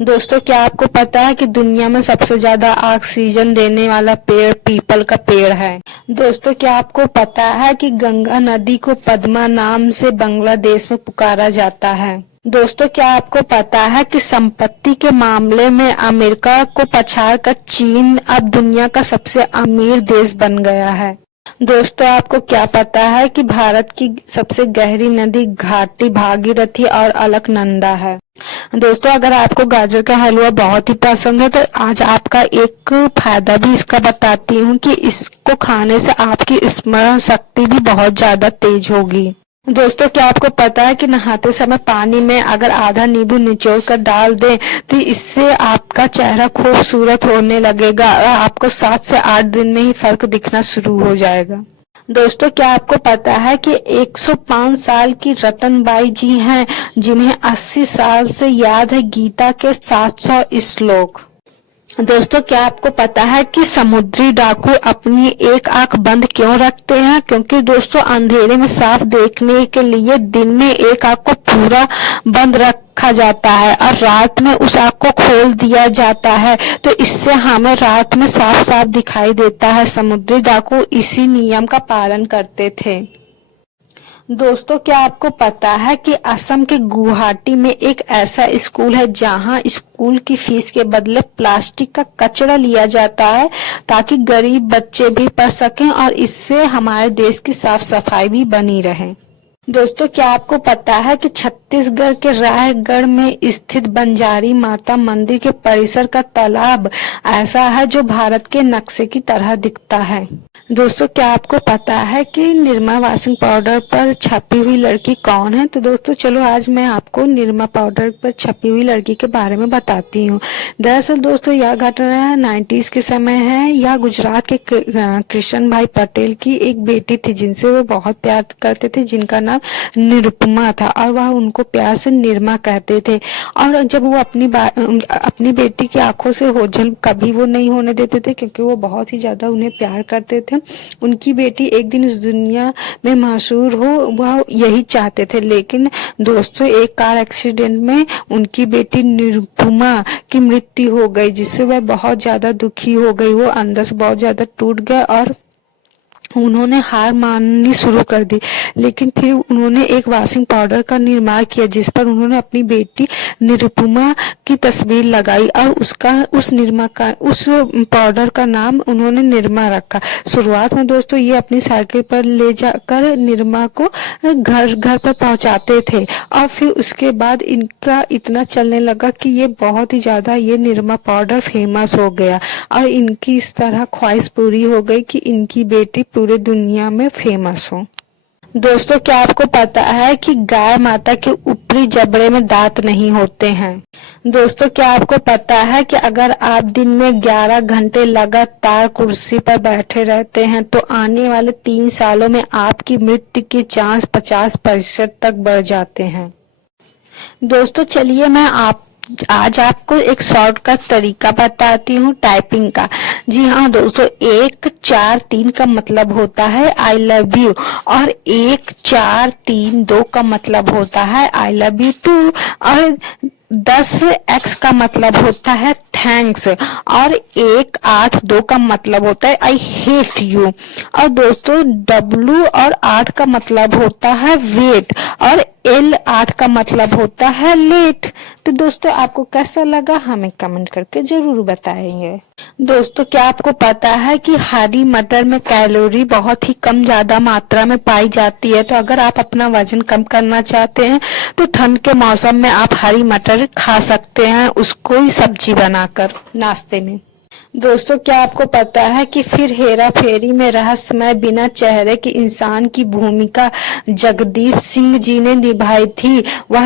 दोस्तों, क्या आपको पता है कि दुनिया में सबसे ज्यादा ऑक्सीजन देने वाला पेड़ पीपल का पेड़ है। दोस्तों, क्या आपको पता है कि गंगा नदी को पद्मा नाम से बांग्लादेश में पुकारा जाता है। दोस्तों, क्या आपको पता है कि संपत्ति के मामले में अमेरिका को पछाड़कर चीन अब दुनिया का सबसे अमीर देश बन गया है। दोस्तों, आपको क्या पता है कि भारत की सबसे गहरी नदी घाटी भागीरथी और अलकनंदा है। दोस्तों, अगर आपको गाजर का हलवा बहुत ही पसंद है तो आज आपका एक फायदा भी इसका बताती हूँ कि इसको खाने से आपकी स्मरण शक्ति भी बहुत ज्यादा तेज होगी। दोस्तों, क्या आपको पता है कि नहाते समय पानी में अगर आधा नींबू निचोड़ कर डाल दें तो इससे आपका चेहरा खूबसूरत होने लगेगा और आपको 7 से 8 दिन में ही फर्क दिखना शुरू हो जाएगा। दोस्तों, क्या आपको पता है कि 105 साल की रतनबाई जी हैं जिन्हें 80 साल से याद है गीता के 700 श्लोक। दोस्तों, क्या आपको पता है कि समुद्री डाकू अपनी एक आंख बंद क्यों रखते हैं? क्योंकि दोस्तों, अंधेरे में साफ देखने के लिए दिन में एक आंख को पूरा बंद रखा जाता है और रात में उस आंख को खोल दिया जाता है, तो इससे हमें रात में साफ साफ दिखाई देता है। समुद्री डाकू इसी नियम का पालन करते थे। दोस्तों, क्या आपको पता है कि असम के गुवाहाटी में एक ऐसा स्कूल है जहां स्कूल की फीस के बदले प्लास्टिक का कचरा लिया जाता है ताकि गरीब बच्चे भी पढ़ सकें और इससे हमारे देश की साफ सफाई भी बनी रहे। दोस्तों, क्या आपको पता है कि छत्तीसगढ़ के रायगढ़ में स्थित बंजारी माता मंदिर के परिसर का तालाब ऐसा है जो भारत के नक्शे की तरह दिखता है। दोस्तों, क्या आपको पता है कि निरमा वॉशिंग पाउडर पर छपी हुई लड़की कौन है? तो दोस्तों, चलो आज मैं आपको निरमा पाउडर पर छपी हुई लड़की के बारे में बताती हूँ। दरअसल दोस्तों, यह घटना 90s के समय है। यह गुजरात के कृष्ण भाई पटेल की एक बेटी थी जिनसे वो बहुत प्यार करते थे, जिनका नाम निरुपमा था और वह उनको प्यार से निरमा कहते थे। और जब वो अपनी बेटी की आंखों से ओझल कभी वो नहीं होने देते थे क्योंकि वो बहुत ही ज्यादा उन्हें प्यार करते थे। उनकी बेटी एक दिन इस दुनिया में मशहूर हो, वह यही चाहते थे। लेकिन दोस्तों, एक कार एक्सीडेंट में उनकी बेटी निरुपमा की मृत्यु हो गई जिससे वह बहुत ज्यादा दुखी हो गई। वो अंदर से बहुत ज्यादा टूट गए और उन्होंने हार माननी शुरू कर दी। लेकिन फिर उन्होंने एक वॉशिंग पाउडर का निर्माण किया जिस पर उन्होंने अपनी बेटी निरुपमा की तस्वीर लगाई और उस पाउडर का नाम उन्होंने निरमा रखा। शुरुआत में दोस्तों ये अपनी साइकिल पर ले जाकर निरमा को घर घर पर पहुंचाते थे और फिर उसके बाद इनका इतना चलने लगा कि ये बहुत ही ज्यादा ये निरमा पाउडर फेमस हो गया और इनकी इस तरह ख्वाहिश पूरी हो गई कि इनकी बेटी पूरे दुनिया में फेमस हो। दोस्तों, क्या आपको पता है कि गाय माता के ऊपरी जबड़े में दांत नहीं होते हैं? दोस्तों, क्या आपको पता है कि अगर आप दिन में 11 घंटे लगातार कुर्सी पर बैठे रहते हैं तो आने वाले 3 सालों में आपकी मृत्यु के चांस 50% तक बढ़ जाते हैं। दोस्तों, चलिए मैं आज आपको एक शॉर्टकट तरीका बताती हूँ टाइपिंग का। जी हाँ दोस्तों, 143 का मतलब होता है आई लव यू और 1432 का मतलब होता है आई लव यू टू और 10x का मतलब होता है थैंक्स और 182 का मतलब होता है आई हेट यू और दोस्तों W और 8 का मतलब होता है वेट और L8 का मतलब होता है लेट। तो दोस्तों, आपको कैसा लगा हमें कमेंट करके जरूर बताएंगे। दोस्तों, क्या आपको पता है कि हरी मटर में कैलोरी बहुत ही कम ज्यादा मात्रा में पाई जाती है? तो अगर आप अपना वजन कम करना चाहते हैं तो ठंड के मौसम में आप हरी मटर खा सकते हैं, उसको ही सब्जी बनाकर नाश्ते में। दोस्तों, क्या आपको पता है कि फिर हेरा फेरी में रहस्यमय बिना चेहरे के इंसान की भूमिका जगदीप सिंह जी ने निभाई थी? वह